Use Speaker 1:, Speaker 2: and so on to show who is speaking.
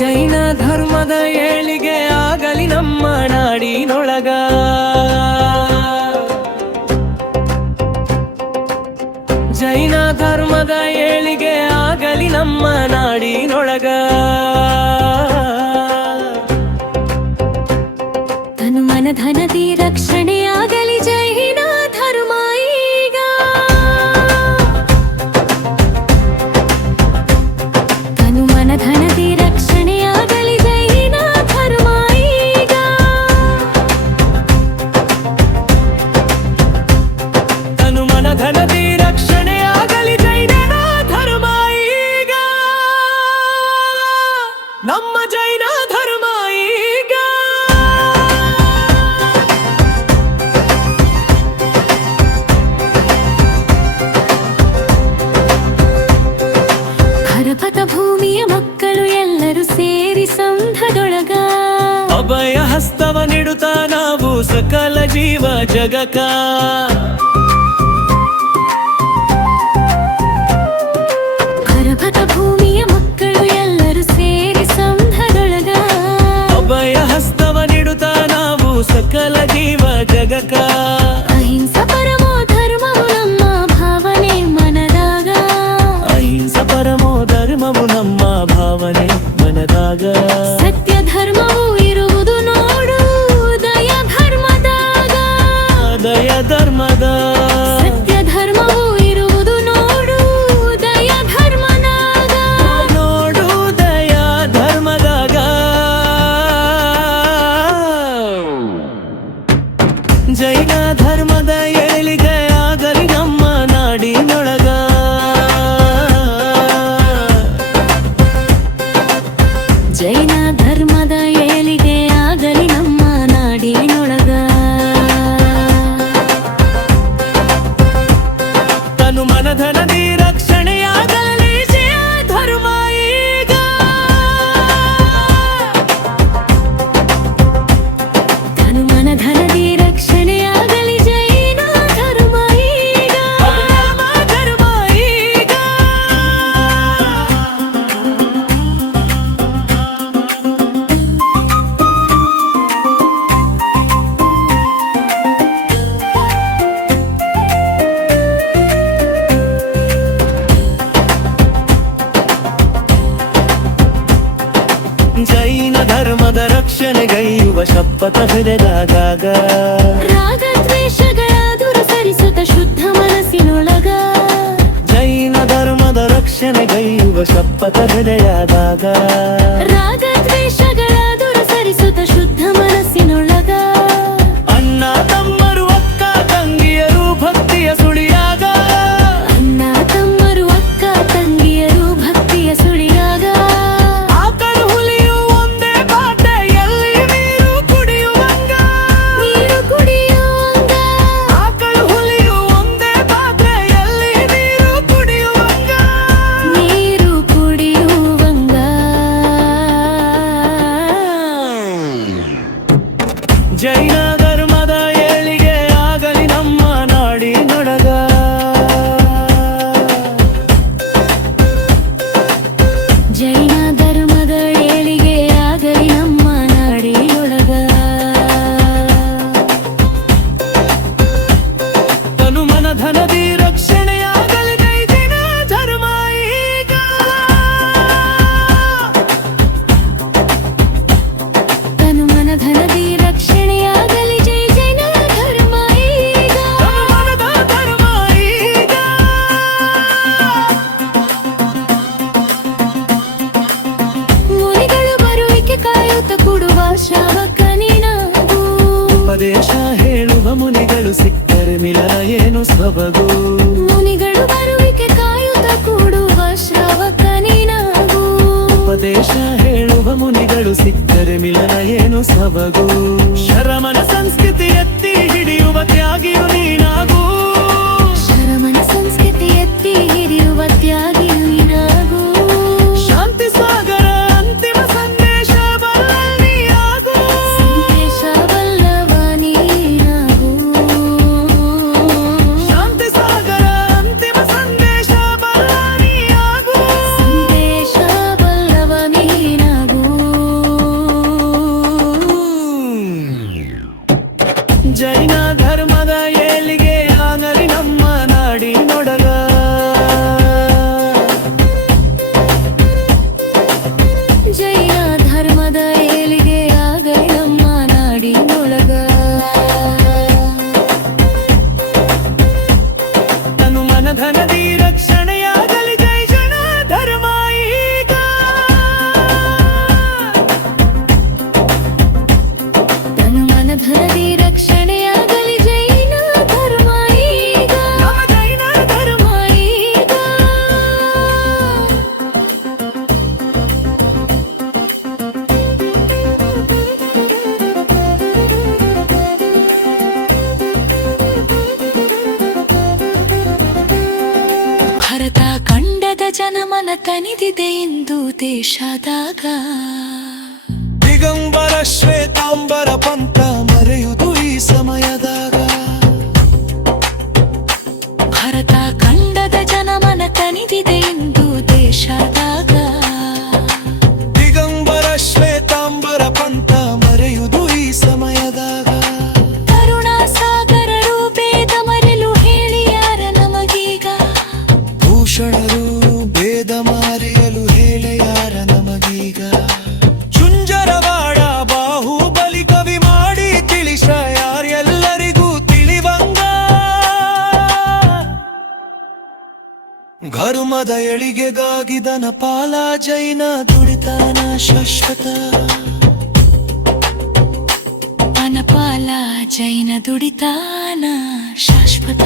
Speaker 1: ಜೈನ ಧರ್ಮದ ಏಳಿಗೆ ಆಗಲಿ ನಮ್ಮ ನಾಡಿನೊಳಗ. ಜೈನ ಧರ್ಮದ ಏಳಿಗೆ ಆಗಲಿ ನಮ್ಮ ನಾಡಿನೊಳಗ. ನಮ್ಮ ಜೈನ ಧರ್ಮ ಈಗ
Speaker 2: ಭರಪತ ಭೂಮಿಯ ಮಕ್ಕಳು ಎಲ್ಲರೂ ಸೇರಿ ಸಂಘದೊಳಗ
Speaker 1: ಅಭಯ ಹಸ್ತವ ನೀಡುತ್ತಾ ನಾವು ಸಕಲ ಜೀವ ಜಗಕ ಧರ್ಮದ ಏಳಿಗೆ ಆಗಲಿ ನಮ್ಮ ನಾಡಿನೊಳಗೆ.
Speaker 2: ಜೈನ ಧರ್ಮದ
Speaker 1: ರಕ್ಷಣೆಗೈಯುವ ಶಪಥ
Speaker 2: ಹಿಡಿದಾಗಾಗ ರಾಗದ್ವೇಷಗಳ ದುರಸರಿಸುತ್ತ ಶುದ್ಧ ಮನಸ್ಸಿನೊಳಗ.
Speaker 1: ಜೈನ ಧರ್ಮದ ರಕ್ಷಣೆಗೈಯುವ ಶಪಥ ಹಿಡೆಯಾದಾಗ
Speaker 2: ಮುನಿಗಳು
Speaker 1: ಸಿಕ್ಕರೆ ಮಿಲ ಏನು ಸೊಬಗು?
Speaker 2: ಮುನಿಗಳು ಬರುವಿಕೆ ಕಾಯುತ್ತ ಕೂಡುವ ಶ್ರವಕ ನೀನಾಗು.
Speaker 1: ಉಪದೇಶ ಹೇಳುವ ಮುನಿಗಳು ಸಿಕ್ಕರೆ ಮಿಲ ಏನು ಸೊಬಗು? ಶರಮನ ಸಂಸ್ಕೃತಿ
Speaker 2: ಹೃದಯ ದುಡಿದದ ಜನಮನ ಕನಿದಿದೆ ಇಂದು ದೇಶದಾಗ.
Speaker 1: ದಿಗಂಬರ ಶ್ವೇತಾಂಬರ ಪಂಥ ಮರೆಯುವುದು ಈ ಸಮಯ. ಘರುಮದ ಎಳಿಗೆಗಾಗಿದನ ಪಾಲ ಜೈನ ದುಡಿತಾನ ಶಾಶ್ವತ.
Speaker 2: ಅನಪಾಲ ಜೈನ ದುಡಿತಾನ ಶಾಶ್ವತ.